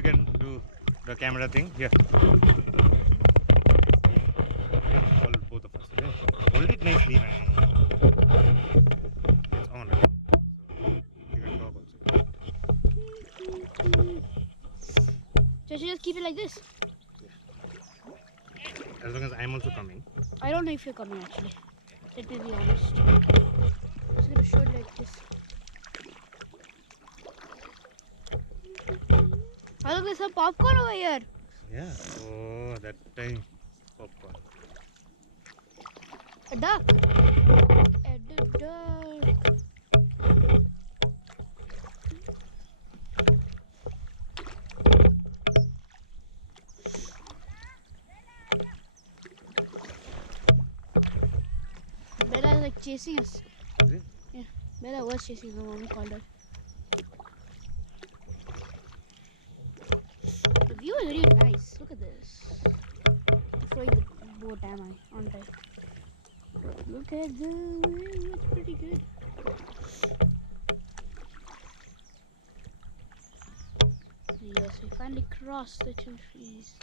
you can do the camera thing here. All both of us. Okay? Hold it nicely, man. It's on. Okay? So you can talk also. So I should just keep it like this? Yeah. As long as I'm also coming. I don't know if you're coming actually. Let me be honest. I'm just gonna show it like this. Oh, look, there's some popcorn over here. Yeah. Oh, that time. Popcorn. A duck. A duck. Bella is like chasing us. Is it? Yeah, Bella was chasing the one we called her. The view is really nice. Look at this. I'm showing the boat, am I? Aren't I? Look at the view. It's pretty good. Yes, we finally crossed the 2 trees.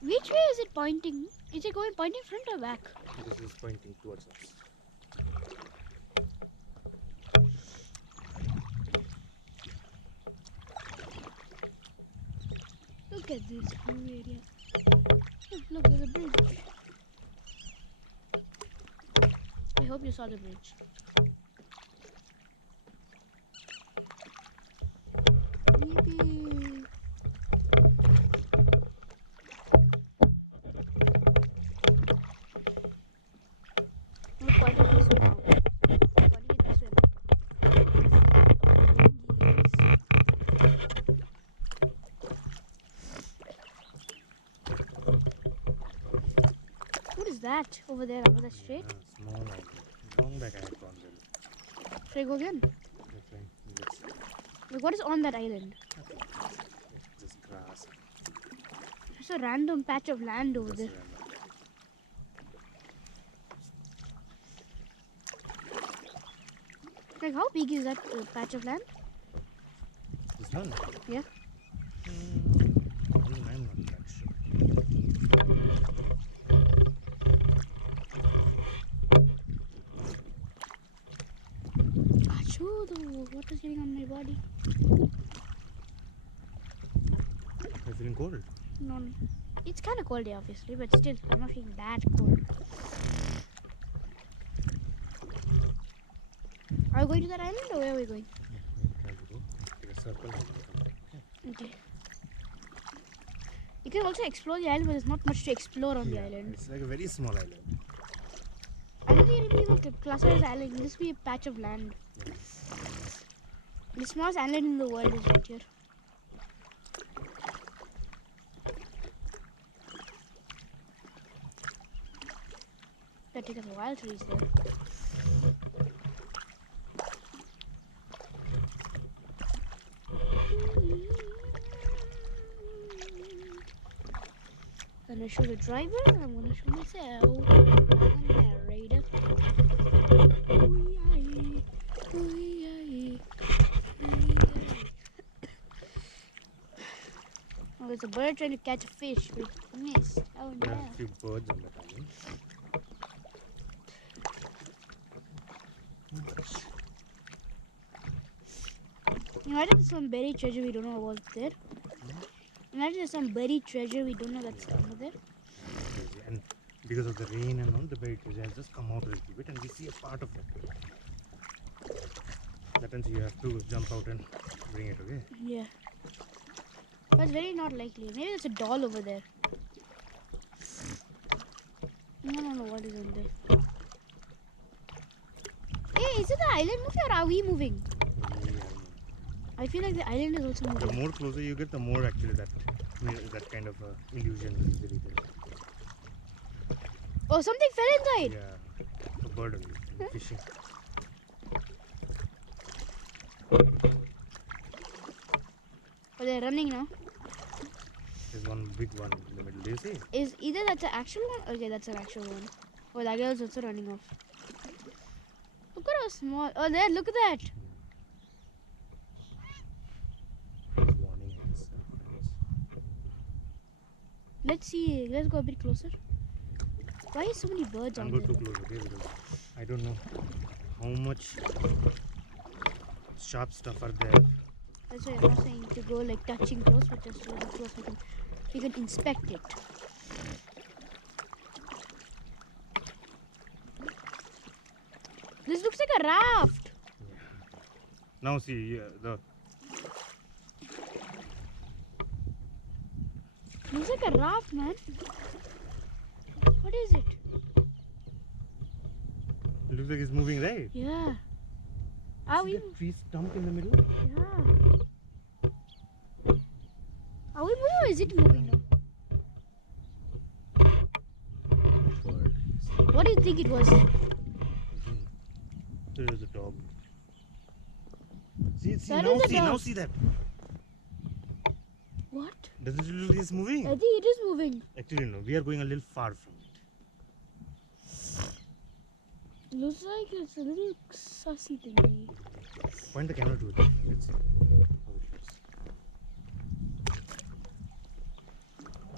Which way is it pointing? Is it going pointing front or back? This is pointing towards us. Look at this blue area. Look, there's a bridge. I hope you saw the bridge. Yippee! I'm pointing this way now. Pointing it this way now. What is that over there? Over the straight? Yeah, small island. Long back I had gone there. Should I go again? Let's see. Like, what is on that island? Okay. Just grass. There's a random patch of land over Just there. random. Like, how big is that patch of land? This one? Yeah. Even I'm not that sure. Achoo, the water is getting on my body. I'm feeling cold. No, it's kind of cold here, obviously, but still, I'm not feeling that cold. Are we going to that island or where are we going? Yeah, we'll try to go. Take a circle and then come back. Okay. Okay. You can also explore the island, but there's not much to explore on the island. It's like a very small island. I don't think it even classify as island. This will be a patch of land. Yeah. The smallest island in the world is right here. Gotta take us a wild trees there. I'm gonna show the driver, and I'm gonna show myself. I'm the narrator. Ooh-yay, ooh-yay, ooh-yay. Oh, there's a bird trying to catch a fish, but he missed. Oh There are no. a few birds on that island. Imagine there's some buried treasure we don't know about there. Imagine there's some buried treasure we don't know that's over there. And because of the rain and all, the buried treasure has just come out a little bit and we see a part of it. That means you have to jump out and bring it, okay? Yeah. But it's very not likely. Maybe there's a doll over there. I don't know what is in there. Hey, is it the island moving or are we moving? I feel like the island is also The moving. more closer you get, the more actually that kind of illusion will be there. Oh, something fell inside. Yeah, a bird only, fishing. Oh, they're running now. There's one big one in the middle. Do you see? Is either that's an actual one? Okay, that's an actual one. Oh, that girl's also running off. Look at us. small. Oh, there, look at that. There's warning on this fence. Let's see. Let's go a bit closer. Why is so many birds Don't on go there? too close, okay? Because I don't know how much sharp stuff are there. That's why I'm not saying to go like touching close, but just a little close. We can inspect it. This looks like a raft. Now see the Looks like a raft, man. What is it? it looks like it's moving, right? Yeah. Are See we? that tree stump in the middle? Yeah. Are we moving or is it moving now? What do you think it was? There is a dog. See, That now is a see, now dog. see that. What? Doesn't it look like it's moving? I think it is moving. Actually, no. We are going a little far from it. Looks like it's a little sussy to me. Point the camera to it. Let's see how it looks.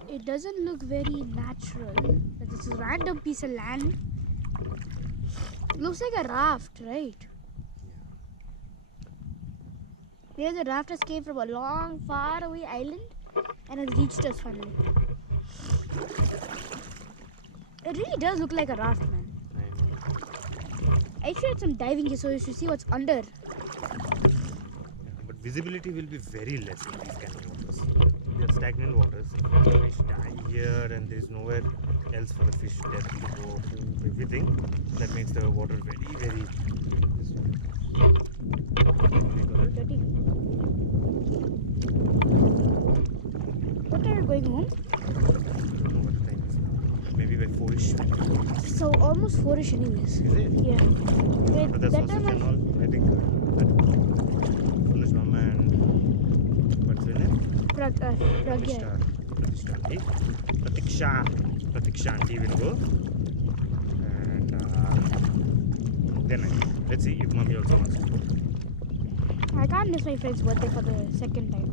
It doesn't look very natural. Like it's a random piece of land. Looks like a raft, right? Where the raft has came from a long, far away island and has reached us finally. It really does look like a raft, man. I know. I should have some diving here so you should see what's under. Yeah, but visibility will be very less in these kind of waters. They are stagnant waters. Fish die here, and there is nowhere else for the fish depth to go. Everything that makes the water very, very. This one. What do you call it? Dirty. What time are you going home? I don't know what the time is now. Maybe by 4ish. So almost 4ish anyways. Is it? Yeah. Wait, But that's that also time and all. I think that Foolish Mama and what's her name? Pragya. Pratiksha auntie will go. And then let's see if mommy also wants to go. I can't miss my friend's birthday for the second time.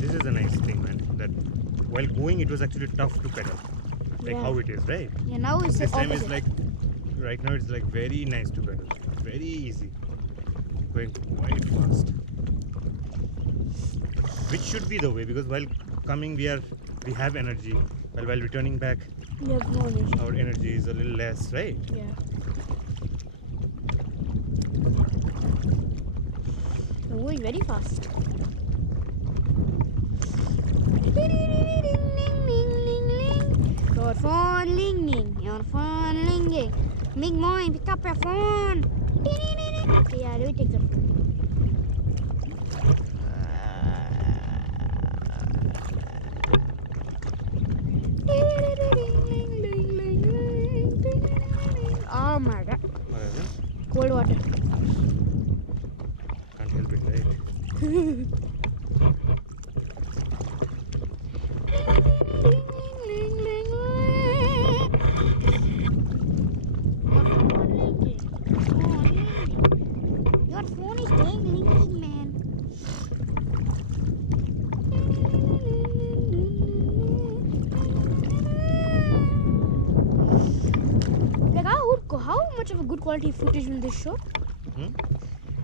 This is a nice thing, man. That while going, it was actually tough to pedal. Like Yeah. how it is, right? Yeah, now it's This the time opposite. is like, right now it's like very nice to pedal. Very easy. Going quite fast. Which should be the way, because while coming we have energy. While returning back, You have no energy. our energy is a little less, right? Yeah. We're going very fast. Your phone ringing. Your phone ringing. Big boy, pick up your phone. Okay, yeah, let me take the phone. Oh my god. What is it? Cold water. Can't help it, right? Your phone is doing ringing, man. Like how much of a good quality footage will this show? Hmm?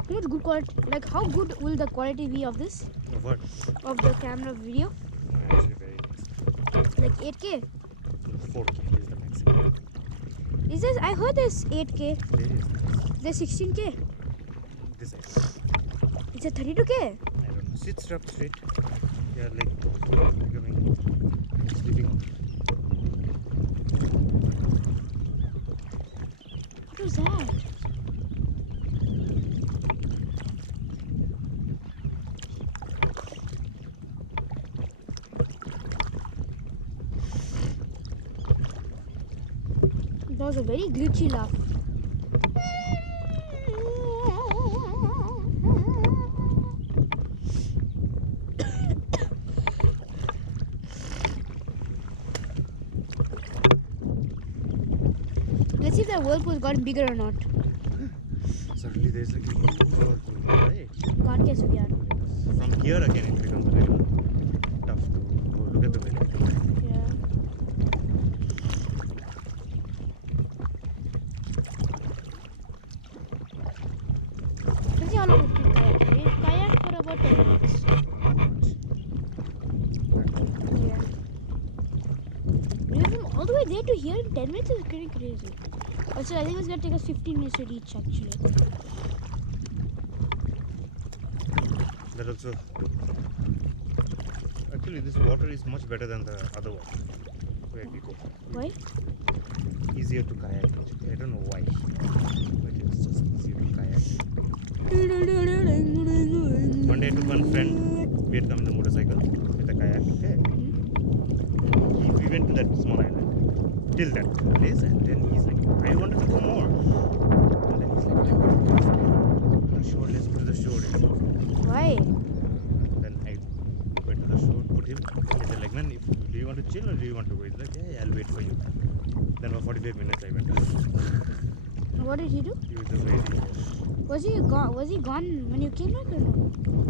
How much good quality? Like how good will the quality be of this? Of what? Of the camera video? Actually very nice. Like 8K? 4K is the maximum. Is this? I heard there's 8K. Very nice. There's 16K. This I It's a 32K. don't know. Sit up straight. They are like becoming sleeping. What was that? That was a very glitchy laugh. Let's see if the whirlpool's gotten bigger or not. there's like a huge road, right? Can't guess we are. From here again, it becomes a little tough to go. Look at the wind. Yeah. Let's see how long it took kayak. We kayaked for about 10 minutes. Yeah. Really from all the way there to here in 10 minutes is pretty crazy. Also, I think it's gonna take us 15 minutes to reach actually. That also. Actually, this water is much better than the other one where we go. Why? Easier to kayak. I don't know why, but it's just easier to kayak. One day I took one friend. We had come in the motorcycle with a kayak. Okay. We went to that small island till that place, and then he's like, I wanted to go more. And then he's like, I want to go to the shore. Let's go to the shore. Why? Then I went to the shore, put him. He said like, man, do you want to chill or do you want to go? He's like, yeah, I'll wait for you. Then for 45 minutes I went to the shore. What did he do? He was just waiting. Was he gone when you came back or no?